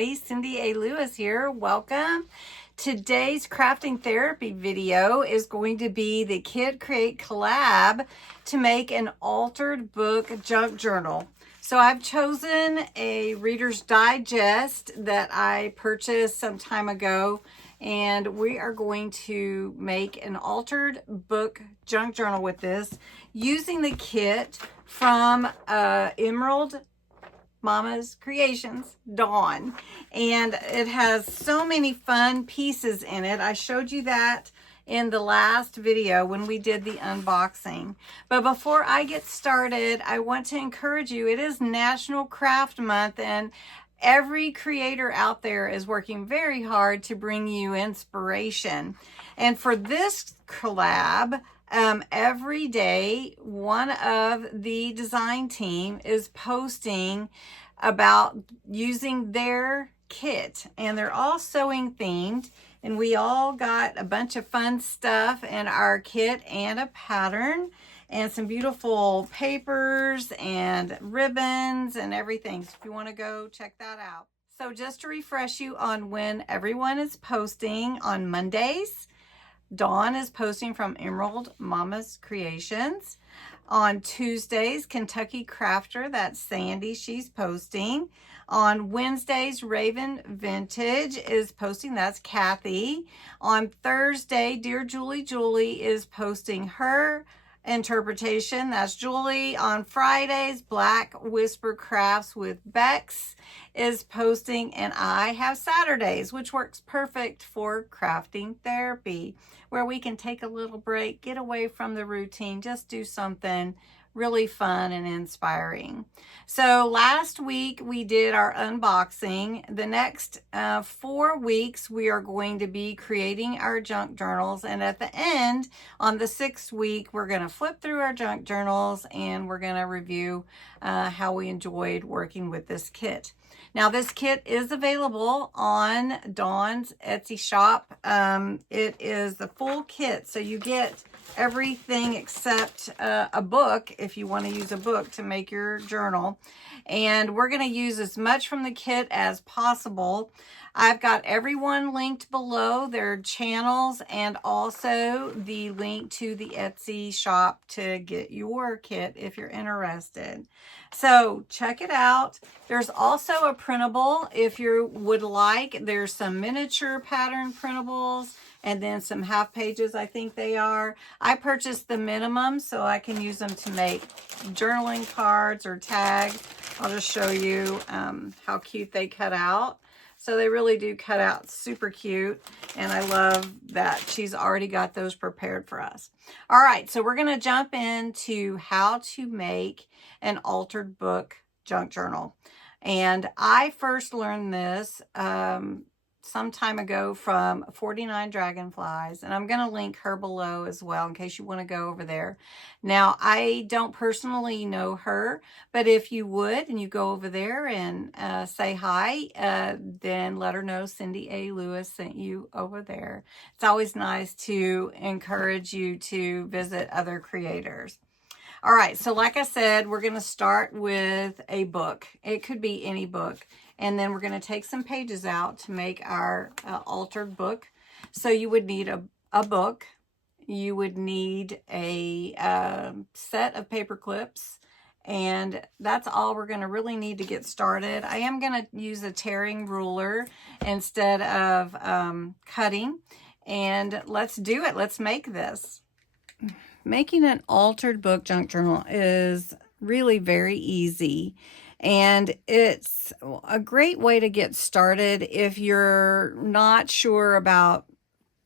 everybody. Cindy A. Lewis here. Welcome. Today's crafting therapy video is going to be the Kit Create Collab to make an altered book junk journal. So I've chosen a Reader's Digest that I purchased some time ago, and we are going to make an altered book junk journal with this using the kit from Emerald Mommas Creations, Dawn. And it has so many fun pieces in it. I showed you that in the last video when we did the unboxing. But before I get started, I want to encourage you. It is National Craft Month, and every creator out there is working very hard to bring you inspiration. And for this collab, every day, one of the design team is posting about using their kit, and they're all sewing themed, and we all got a bunch of fun stuff in our kit and a pattern and some beautiful papers and ribbons and everything. So if you want to go check that out. So just to refresh you on when everyone is posting, on Mondays, Dawn is posting from Emerald Mommas Creations. On Tuesdays, Kentucky Krafter, that's Sandy, she's posting. On Wednesdays, Raven Vintage is posting, that's Kathy. On Thursday, DearJulieJulie is posting her interpretation, that's Julie. On Fridays, BlackWhisperCrafts with Bexx is posting, and I have Saturdays, which works perfect for crafting therapy, where we can take a little break, get away from the routine, just do something really fun and inspiring. So last week we did our unboxing. The next 4 weeks we are going to be creating our junk journals, and at the end, on the 6th week, we're going to flip through our junk journals and we're going to review how we enjoyed working with this kit. Now, this kit is available on Dawn's Etsy shop. It is the full kit, so you get everything except a book if you want to use a book to make your journal. And we're going to use as much from the kit as possible. I've got everyone linked below, their channels, and also the link to the Etsy shop to get your kit if you're interested. So check it out. There's also a printable if you would like. There's some miniature pattern printables and then some half pages, I think they are. I purchased the minimum so I can use them to make journaling cards or tags. I'll just show you how cute they cut out. So they really do cut out super cute, and I love that she's already got those prepared for us. All right, so we're going to jump into how to make an altered book junk journal. And I first learned this some time ago from 49 Dragonflies, and I'm going to link her below as well in case you want to go over there. Now, I don't personally know her, but if you would and you go over there and say hi, then let her know Cindy A. Lewis sent you over there. It's always nice to encourage you to visit other creators. All right, so like I said, we're going to start with a book. It could be any book. And then we're going to take some pages out to make our altered book. So you would need a book. You would need a set of paper clips. And that's all we're going to really need to get started. I am going to use a tearing ruler instead of cutting. And let's do it. Let's make this. Making an altered book junk journal is really very easy. And it's a great way to get started if you're not sure about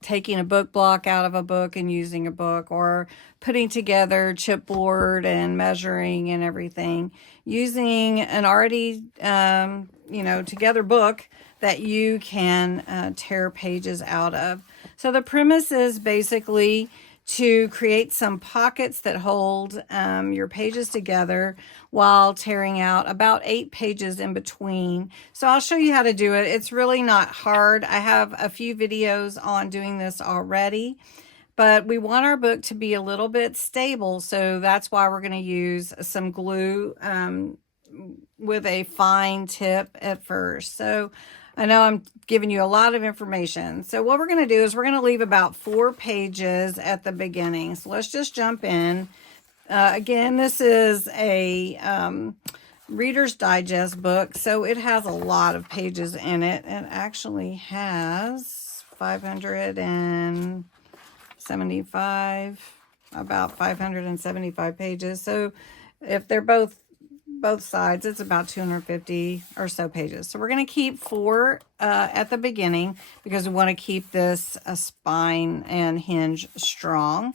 taking a book block out of a book and using a book, or putting together chipboard and measuring and everything. Using an already, together book that you can tear pages out of. So the premise is basically to create some pockets that hold your pages together while tearing out about 8 pages in between. So I'll show you how to do it. It's really not hard. I have a few videos on doing this already, but we want our book to be a little bit stable. So that's why we're going to use some glue with a fine tip at first. So I know I'm giving you a lot of information. So what we're going to do is we're going to leave about 4 pages at the beginning. So let's just jump in. Again, this is a Reader's Digest book, so it has a lot of pages in it. It actually has 575, about 575 pages. So if they're both sides, it's about 250 or so pages. So we're going to keep 4 at the beginning because we want to keep this spine and hinge strong.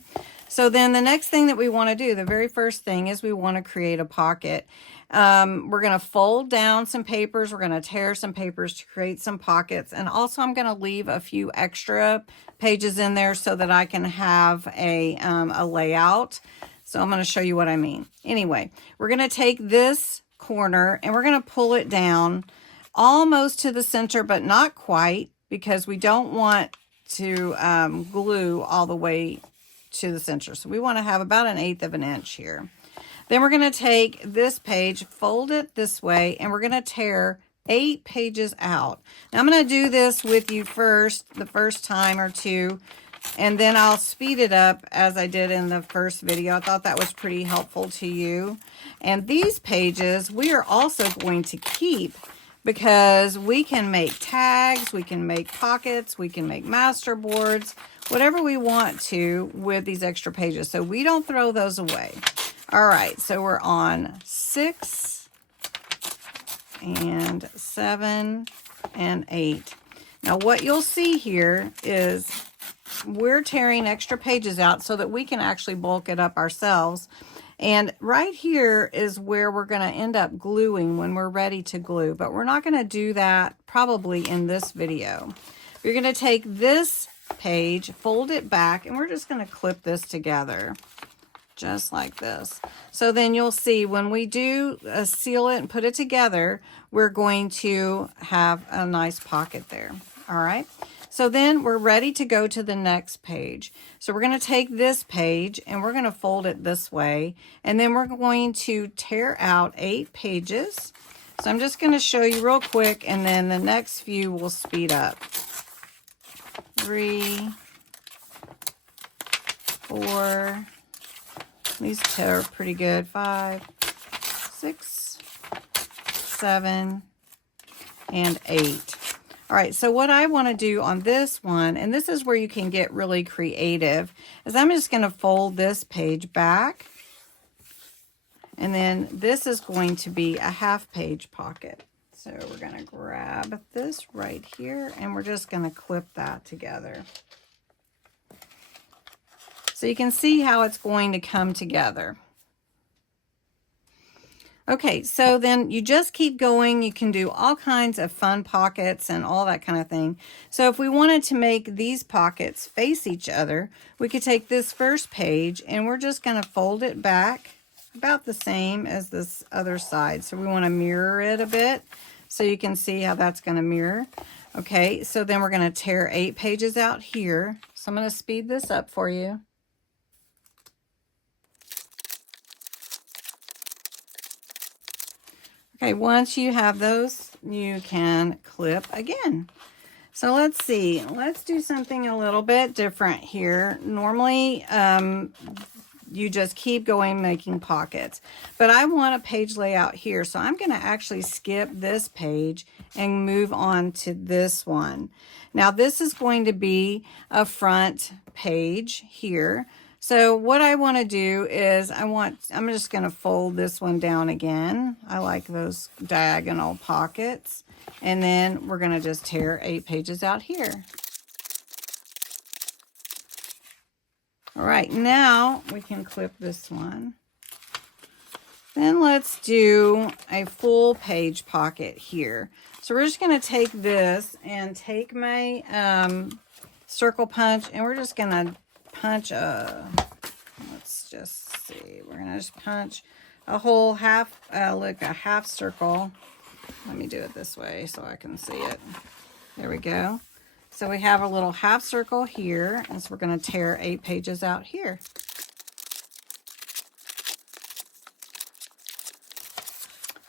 So then the next thing that we want to do, the very first thing, is we want to create a pocket. We're going to fold down some papers. We're going to tear some papers to create some pockets. And also I'm going to leave a few extra pages in there so that I can have a layout. So I'm going to show you what I mean. Anyway, we're going to take this corner and we're going to pull it down almost to the center, but not quite, because we don't want to glue all the way to the center. So we want to have about 1/8 of an inch here. Then we're going to take this page, fold it this way, and we're going to tear 8 pages out. Now I'm going to do this with you first, the first time or two, and then I'll speed it up as I did in the first video. I thought that was pretty helpful to you. And these pages we are also going to keep because we can make tags, we can make pockets, we can make master boards, whatever we want to with these extra pages. So we don't throw those away. All right, so we're on 6 and 7 and 8. Now what you'll see here is we're tearing extra pages out so that we can actually bulk it up ourselves. And right here is where we're going to end up gluing when we're ready to glue. But we're not going to do that probably in this video. You're going to take this page, fold it back, and we're just going to clip this together. Just like this. So then you'll see when we do seal it and put it together, we're going to have a nice pocket there. All right. So then we're ready to go to the next page. So we're going to take this page and we're going to fold it this way. And then we're going to tear out 8 pages. So I'm just going to show you real quick, and then the next few will speed up. 3, 4, these tear pretty good. 5, 6, 7, and 8. All right, so what I want to do on this one, and this is where you can get really creative, is I'm just going to fold this page back. And then this is going to be a 1/2 page pocket. So we're going to grab this right here, and we're just going to clip that together. So you can see how it's going to come together. Okay, so then you just keep going. You can do all kinds of fun pockets and all that kind of thing. So if we wanted to make these pockets face each other, we could take this first page and we're just going to fold it back about the same as this other side. So we want to mirror it a bit so you can see how that's going to mirror. Okay, so then we're going to tear 8 pages out here. So I'm going to speed this up for you. Okay, once you have those, you can clip again. So let's see, let's do something a little bit different here. Normally, you just keep going making pockets, but I want a page layout here. So I'm going to actually skip this page and move on to this one. Now this is going to be a front page here. So what I want to do is I'm just going to fold this one down again. I like those diagonal pockets. And then we're going to just tear 8 pages out here. All right, now we can clip this one. Then let's do a full page pocket here. So we're just going to take this and take my circle punch, and we're just going to punch let's just see, we're gonna just punch a whole half, look, a half circle. Let me do it this way so I can see it. There we go. So we have a little half circle here, and so we're going to tear 8 pages out here.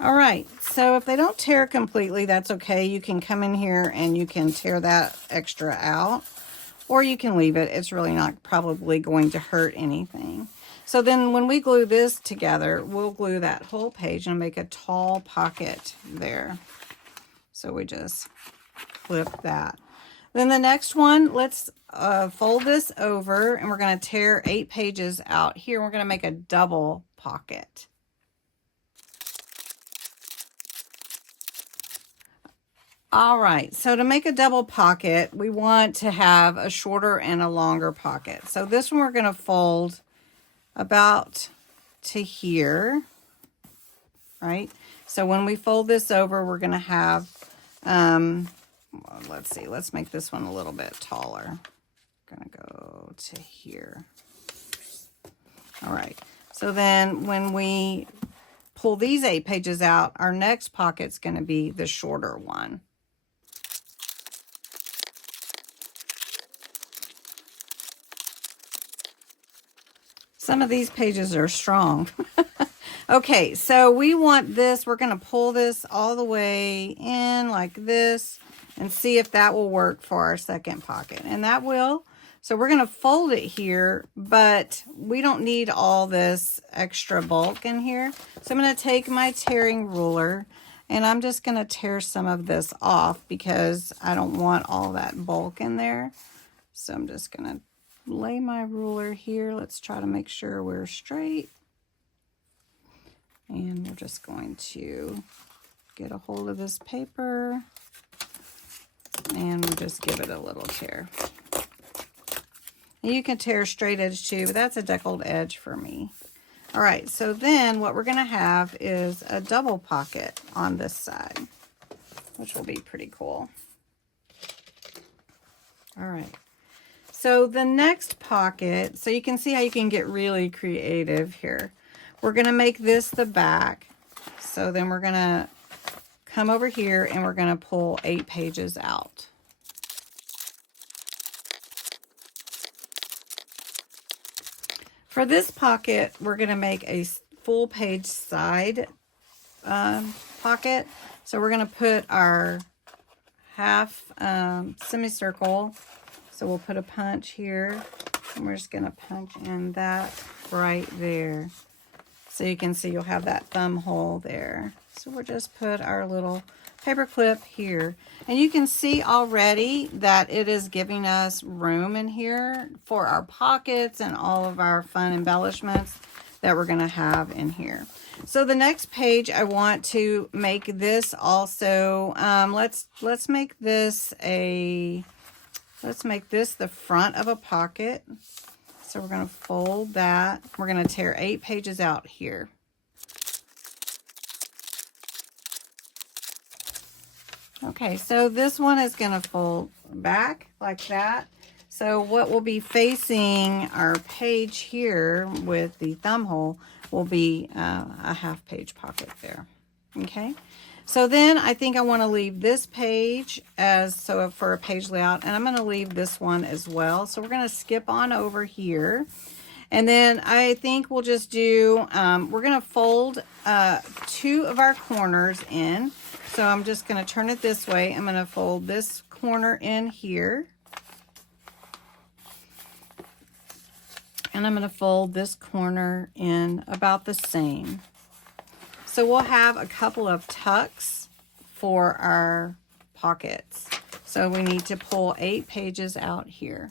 All right, so if they don't tear completely, that's okay. You can come in here and you can tear that extra out, or you can leave it. It's really not probably going to hurt anything. So then when we glue this together, we'll glue that whole page and make a tall pocket there. So we just clip that. Then the next one, let's fold this over, and we're going to tear 8 pages out here. We're going to make a double pocket. All right, so to make a double pocket, we want to have a shorter and a longer pocket. So this one we're going to fold about to here, right? So when we fold this over, we're going to have, let's see, let's make this one a little bit taller. I'm going to go to here. All right, so then when we pull these 8 pages out, our next pocket's going to be the shorter one. Some of these pages are strong. Okay, so we want this, we're going to pull this all the way in like this and see if that will work for our second pocket. And that will. So we're going to fold it here, but we don't need all this extra bulk in here. So I'm going to take my tearing ruler and I'm just going to tear some of this off because I don't want all that bulk in there. So I'm just going to lay my ruler here. Let's try to make sure we're straight. And we're just going to get a hold of this paper and we'll just give it a little tear. And you can tear straight edge too, but that's a deckled edge for me. All right, so then what we're going to have is a double pocket on this side, which will be pretty cool. All right. So the next pocket, so you can see how you can get really creative here. We're going to make this the back. So then we're going to come over here and we're going to pull 8 pages out. For this pocket, we're going to make a full page side pocket. So we're going to put our half semicircle. So we'll put a punch here, and we're just going to punch in that right there. So you can see you'll have that thumb hole there. So we'll just put our little paper clip here. And you can see already that it is giving us room in here for our pockets and all of our fun embellishments that we're going to have in here. So the next page, I want to make this also, let's make this the front of a pocket. So we're going to fold that. We're going to tear 8 pages out here. Okay, so this one is going to fold back like that. So what will be facing our page here with the thumb hole will be a half page pocket there. Okay. So then I think I want to leave this page for a page layout, and I'm going to leave this one as well. So we're going to skip on over here. And then I think we'll just do, we're going to fold 2 of our corners in. So I'm just going to turn it this way. I'm going to fold this corner in here. And I'm going to fold this corner in about the same. So we'll have a couple of tucks for our pockets. So we need to pull 8 pages out here.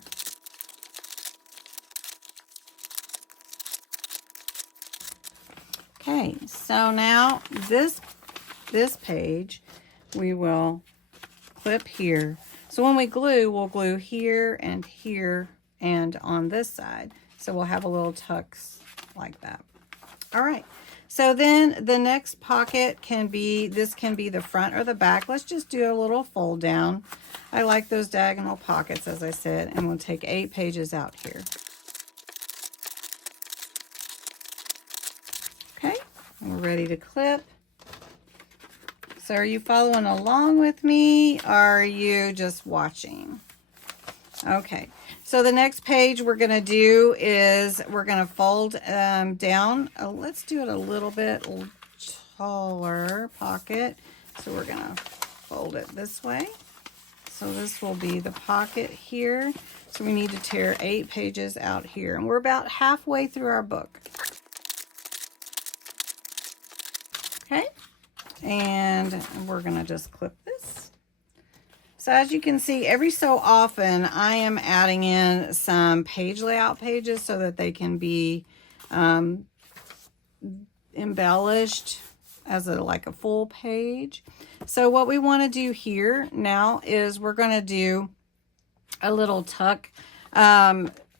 Okay, so now this page we will clip here. So when we glue, we'll glue here and on this side. So we'll have a little tucks like that. All right. So then the next pocket can be the front or the back. Let's just do a little fold down. I like those diagonal pockets, as I said, and we'll take 8 pages out here. Okay, and we're ready to clip. So are you following along with me, or are you just watching? Okay, so the next page we're going to do is we're going to fold down. Let's do it a little bit taller pocket. So we're gonna fold it this way. So this will be the pocket here. So we need to tear 8 pages out here. And we're about halfway through our book. Okay, and we're gonna just clip this. So as you can see, every so often I am adding in some page layout pages so that they can be embellished as like a full page. So what we want to do here now is we're going to do a little tuck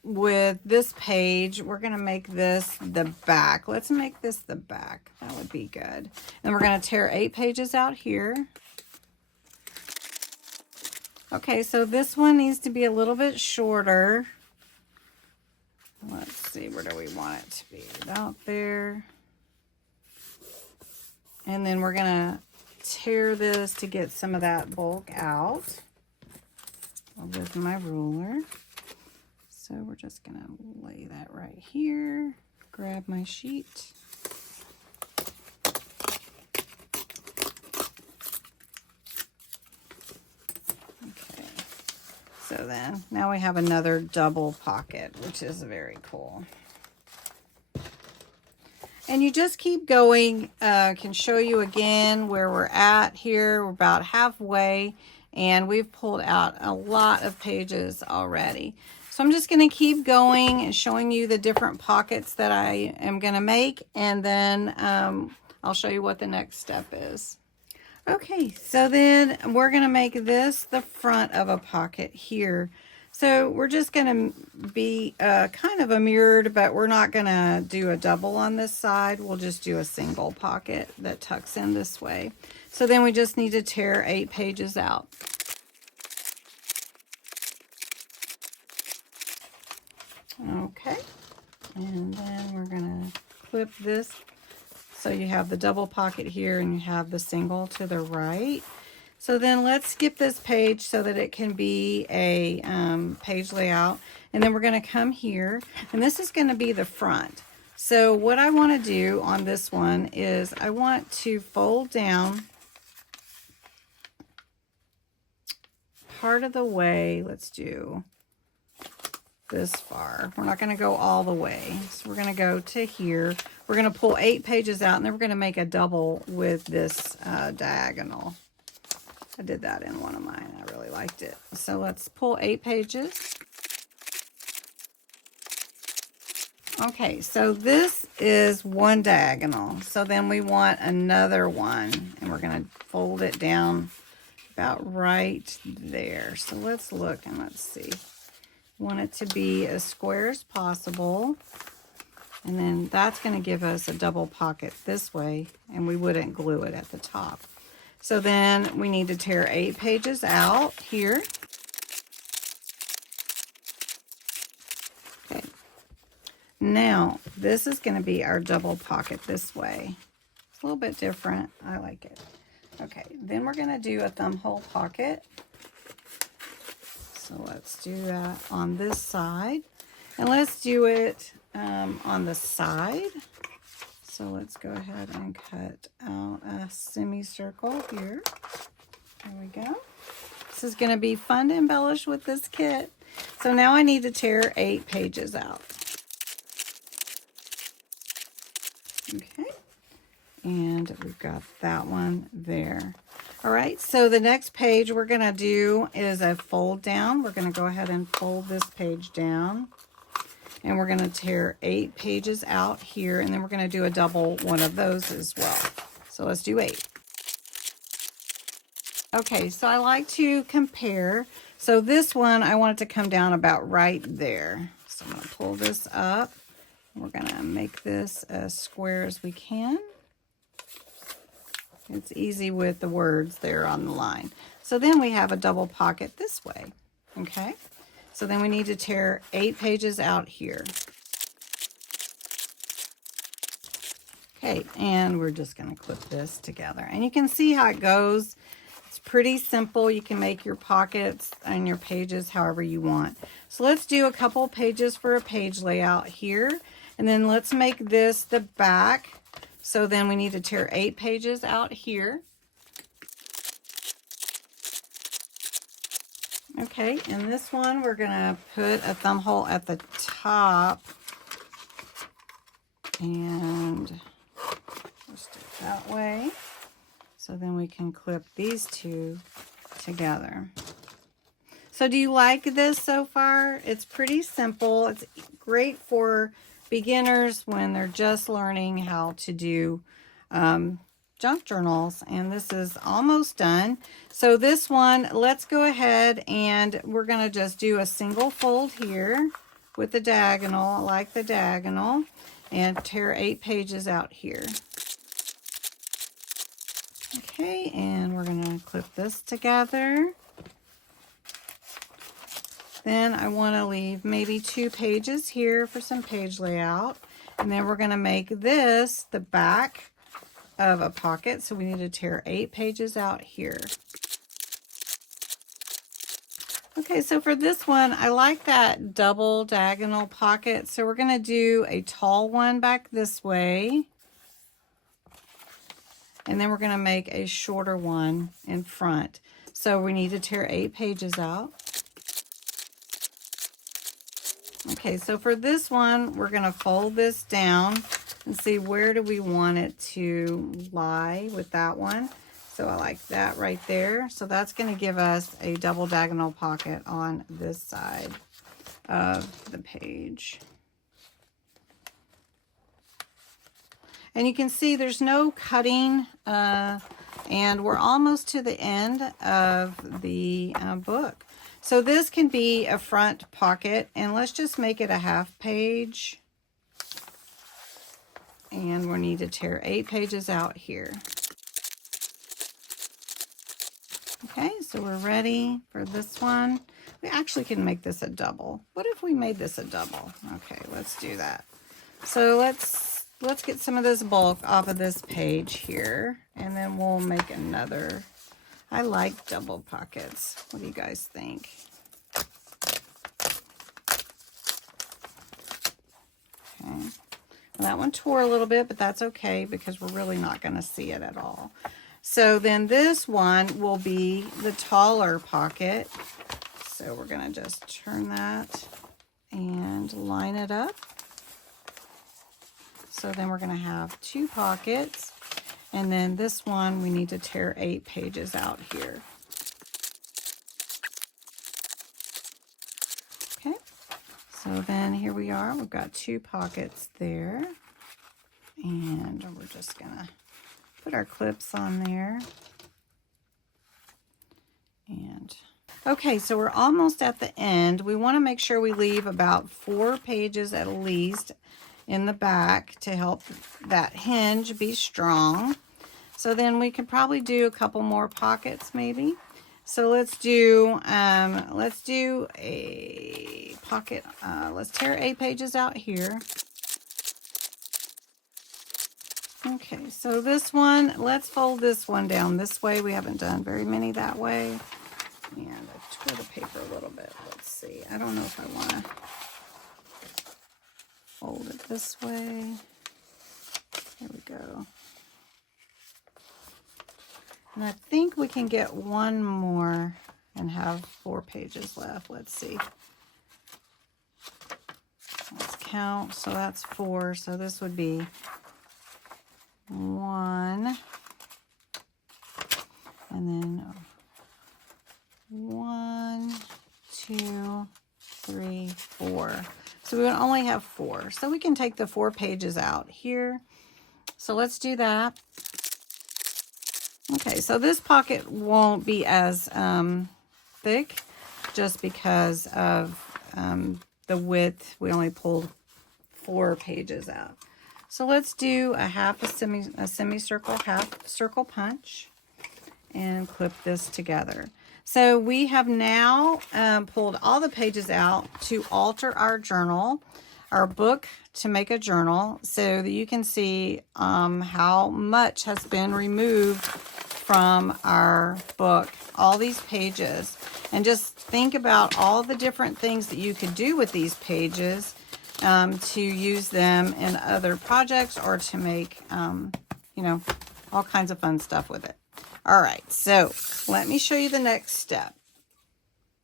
with this page. We're going to make this the back. Let's make this the back. That would be good. And we're going to tear 8 pages out here. Okay, so this one needs to be a little bit shorter. Let's see, where do we want it to be? About there. And then we're gonna tear this to get some of that bulk out with my ruler. So we're just gonna lay that right here, grab my sheet. Okay, so then now we have another double pocket, which is very cool. And you just keep going. Can show you again where we're at here. We're about halfway, and we've pulled out a lot of pages already. So I'm just going to keep going and showing you the different pockets that I am going to make, and then I'll show you what the next step is. Okay, so then we're going to make this the front of a pocket here. So we're just going to be kind of a mirrored, but we're not going to do a double on this side. We'll just do a single pocket that tucks in this way. So then we just need to tear 8 pages out. Okay, and then we're going to clip this. So you have the double pocket here and you have the single to the right. So then let's skip this page so that it can be a page layout. And then we're going to come here, and this is going to be the front. So what I want to do on this one is I want to fold down part of the way. Let's do this far. We're not going to go all the way. So we're going to go to here. We're going to pull 8 pages out, and then we're going to make a double with this diagonal. I did that in one of mine. I really liked it. So let's pull 8 pages. Okay, so this is one diagonal. So then we want another one, and we're going to fold it down about right there. So let's look and let's see. Want it to be as square as possible. And then that's going to give us a double pocket this way, and we wouldn't glue it at the top. So then we need to tear 8 pages out here. Okay. Now, this is going to be our double pocket this way. It's a little bit different. I like it. Okay, then we're going to do a thumb hole pocket. So let's do that on this side. And let's do it on the side. So let's go ahead and cut out a semicircle here. There we go. This is going to be fun to embellish with this kit. So now I need to tear 8 pages out. Okay. And we've got that one there. All right, so the next page we're going to do is a fold down. We're going to go ahead and fold this page down. And we're going to tear 8 pages out here, and then we're going to do a double one of those as well. So let's do 8. Okay, so I like to compare. So this one, I want it to come down about right there. So I'm going to pull this up. We're going to make this as square as we can. It's easy with the words there on the line. So then we have a double pocket this way, okay? So then we need to tear 8 pages out here. Okay, and we're just going to clip this together. And you can see how it goes. It's pretty simple. You can make your pockets and your pages however you want. So let's do a couple pages for a page layout here. And then let's make this the back. So then we need to tear 8 pages out here. Okay, and this one we're going to put a thumb hole at the top. And just do it that way. So then we can clip these two together. So do you like this so far? It's pretty simple. It's great for beginners when they're just learning how to do junk journals. And this is almost done. So this one, let's go ahead and we're going to just do a single fold here with the diagonal. I like the diagonal. And tear 8 pages out here. Okay, and we're going to clip this together. Then I want to leave maybe 2 pages here for some page layout. And then we're going to make this the back of a pocket. So we need to tear 8 pages out here. Okay, so for this one, I like that double diagonal pocket. So we're going to do a tall one back this way. And then we're going to make a shorter one in front. So we need to tear 8 pages out. Okay, so for this one, we're going to fold this down and see where do we want it to lie with that one. So I like that right there. So that's going to give us a double diagonal pocket on this side of the page. And you can see there's no cutting, and we're almost to the end of the book. So this can be a front pocket, and let's just make it a half page. And we need to tear 8 pages out here. Okay, so we're ready for this one. We actually can make this a double. What if we made this a double? Okay, let's do that. So let's get some of this bulk off of this page here, and then we'll make another. I like double pockets. What do you guys think? Okay. Well, that one tore a little bit, but that's okay because we're really not going to see it at all. So then this one will be the taller pocket. So we're going to just turn that and line it up. So then we're going to have 2 pockets. And then this one, we need to tear 8 pages out here. Okay. So then here we are. We've got 2 pockets there. And we're just going to put our clips on there. And okay, so we're almost at the end. We want to make sure we leave about 4 pages at least in the back to help that hinge be strong. So then we could probably do a couple more pockets maybe. So let's do a pocket. Let's tear 8 pages out here. Okay, so this one, let's fold this one down this way. We haven't done very many that way. And I tore the paper a little bit. Let's see. I don't know if I want to fold it this way. There we go. And I think we can get one more and have 4 pages left. Let's see. Let's count. So that's 4. So this would be 1. And then 1, 2, 3, 4. So we would only have 4. So we can take the 4 pages out here. So let's do that. Okay, so this pocket won't be as thick just because of the width. We only pulled 4 pages out. So let's do a semicircle, half circle punch and clip this together. So we have now pulled all the pages out to alter our journal, our book to make a journal, so that you can see how much has been removed from our book, all these pages. And just think about all the different things that you could do with these pages to use them in other projects or to make, you know, all kinds of fun stuff with it. All right, so let me show you the next step.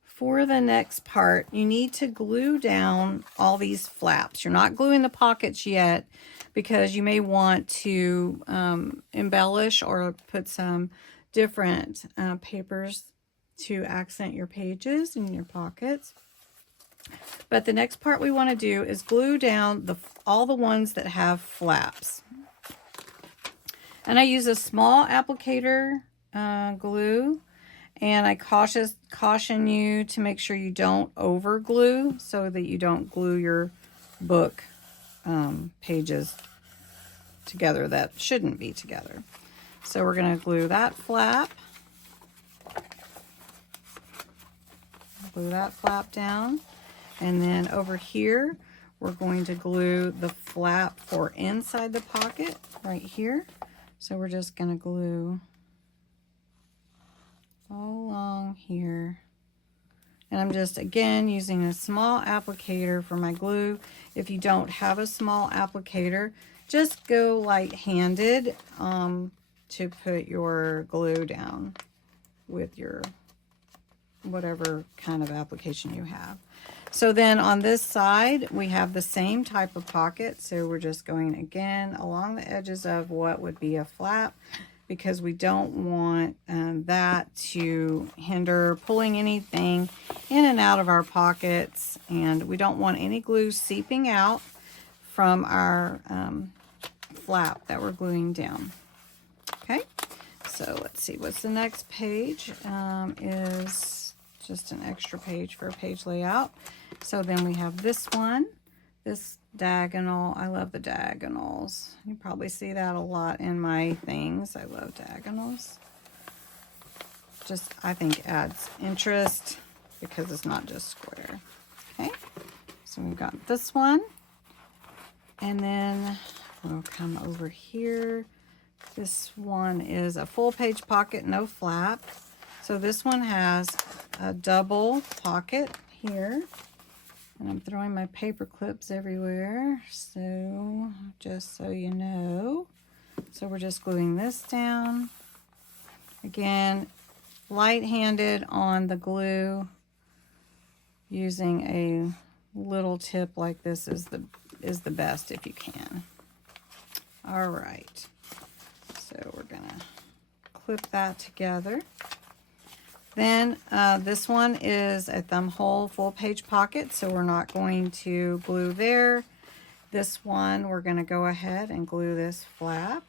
For the next part, you need to glue down all these flaps. You're not gluing the pockets yet because you may want to embellish or put some different papers to accent your pages and your pockets. But the next part we want to do is glue down all the ones that have flaps. And I use a small applicator glue. And I caution you to make sure you don't over glue so that you don't glue your book pages together that shouldn't be together. So we're going to glue that flap. Glue that flap down. And then over here, we're going to glue the flap for inside the pocket right here. So we're just going to glue all along here, and I'm just again using a small applicator for my glue. If you don't have a small applicator, just go light-handed to put your glue down with your whatever kind of application you have. So then on this side we have the same type of pocket, so we're just going again along the edges of what would be a flap, because we don't want that to hinder pulling anything in and out of our pockets, and we don't want any glue seeping out from our flap that we're gluing down. Okay, so let's see, what's the next page? Is just an extra page for a page layout. So then we have this one, this diagonal. I love the diagonals. You probably see that a lot in my things. I love diagonals. Just, I think, adds interest because it's not just square. Okay, so we've got this one, and then we'll come over here. This one is a full page pocket, no flap. So this one has a double pocket here. And I'm throwing my paper clips everywhere, so just so you know. So we're just gluing this down. Again, light-handed on the glue, using a little tip like this is the best if you can. All right, so we're gonna clip that together. Then this one is a thumb hole full page pocket, so we're not going to glue there. This one, we're going to go ahead and glue this flap.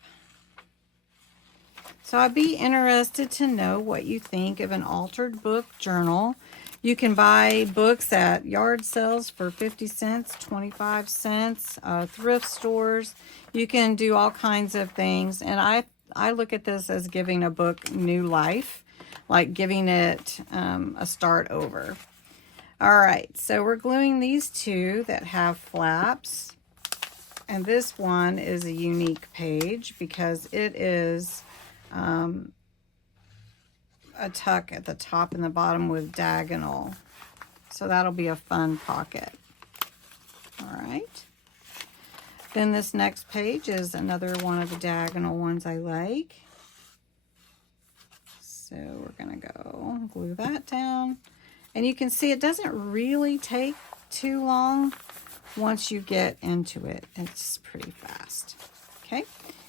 So I'd be interested to know what you think of an altered book journal. You can buy books at yard sales for 50 cents, 25 cents, thrift stores. You can do all kinds of things, and I look at this as giving a book new life, like giving it a start over. All right, so we're gluing these two that have flaps, and this one is a unique page because it is a tuck at the top and the bottom with diagonal, so that'll be a fun pocket. All right, then this next page is another one of the diagonal ones I like. So we're going to go glue that down. And you can see it doesn't really take too long once you get into it. It's pretty fast. Okay,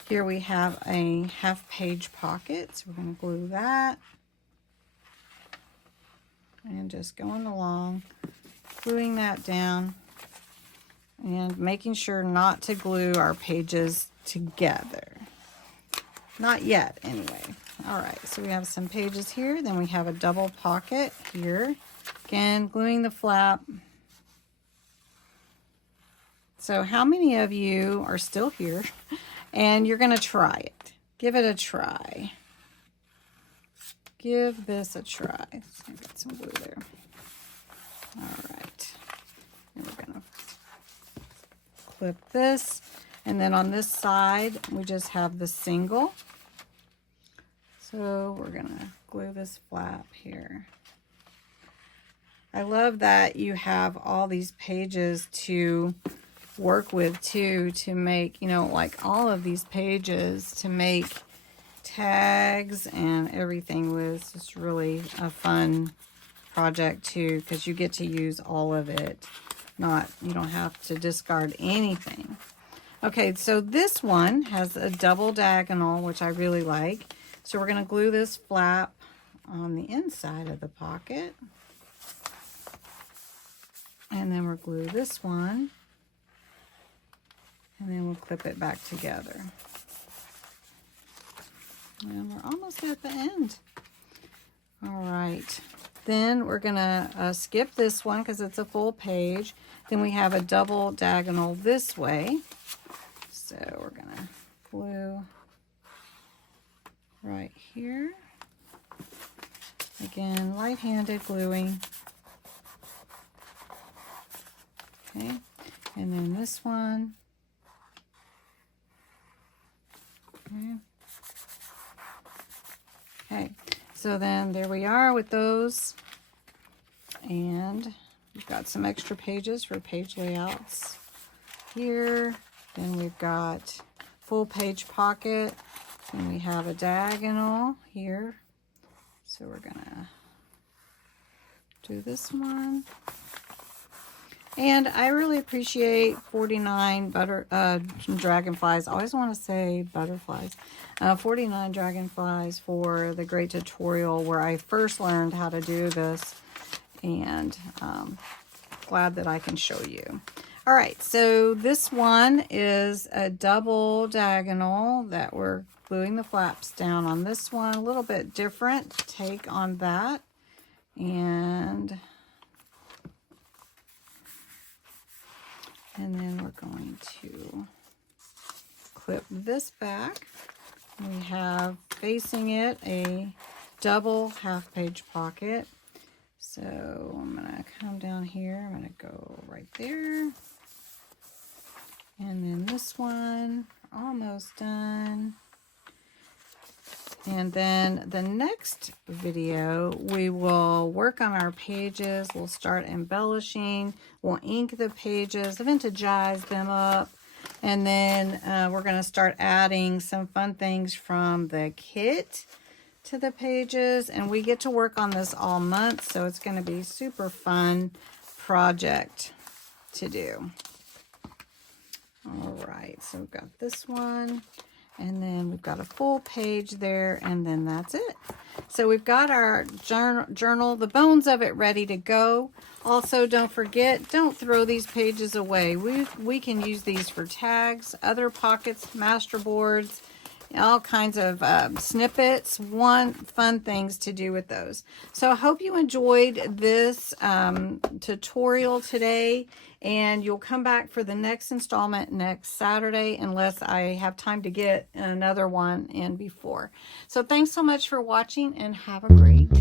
here we have a half page pocket. So we're going to glue that. And just going along, gluing that down. And making sure not to glue our pages together. Not yet, anyway. All right, so we have some pages here. Then we have a double pocket here. Again, gluing the flap. So how many of you are still here and you're going to try it? Give it a try. Give this a try. Let's get some glue there. All right. And we're going to clip this. And then on this side, we just have the single. So we're going to glue this flap here. I love that you have all these pages to work with too, to make, you know, like all of these pages, to make tags and everything was just really a fun project too, because you get to use all of it. You don't have to discard anything. Okay, so this one has a double diagonal, which I really like. So we're going to glue this flap on the inside of the pocket. And then we'll glue this one. And then we'll clip it back together. And we're almost at the end. All right. Then we're going to skip this one because it's a full page. Then we have a double diagonal this way. So we're going to glue right here. Again, light-handed gluing. Okay. And then this one. Okay. Okay, so then there we are with those, and we've got some extra pages for page layouts here. Then we've got full page pocket, and we have a diagonal here. So we're gonna do this one. And I really appreciate 49 dragonflies. I always want to say butterflies. 49 dragonflies for the great tutorial where I first learned how to do this. And glad that I can show you. All right, so this one is a double diagonal that we're gluing the flaps down on this one. A little bit different take on that. And then we're going to clip this back. We have facing it a double half page pocket. So I'm going to come down here. I'm going to go right there. And then this one, almost done. And then the next video, we will work on our pages. We'll start embellishing. We'll ink the pages, vintagize them up. And then we're going to start adding some fun things from the kit to the pages. And we get to work on this all month, so it's going to be a super fun project to do. All right, so we've got this one. And then we've got a full page there, and then that's it. So we've got our journal, the bones of it ready to go. Also, don't forget, don't throw these pages away. We can use these for tags, other pockets, master boards, all kinds of snippets, fun things to do with those. So I hope you enjoyed this tutorial today, and you'll come back for the next installment next Saturday unless I have time to get another one in before. So thanks so much for watching, and have a great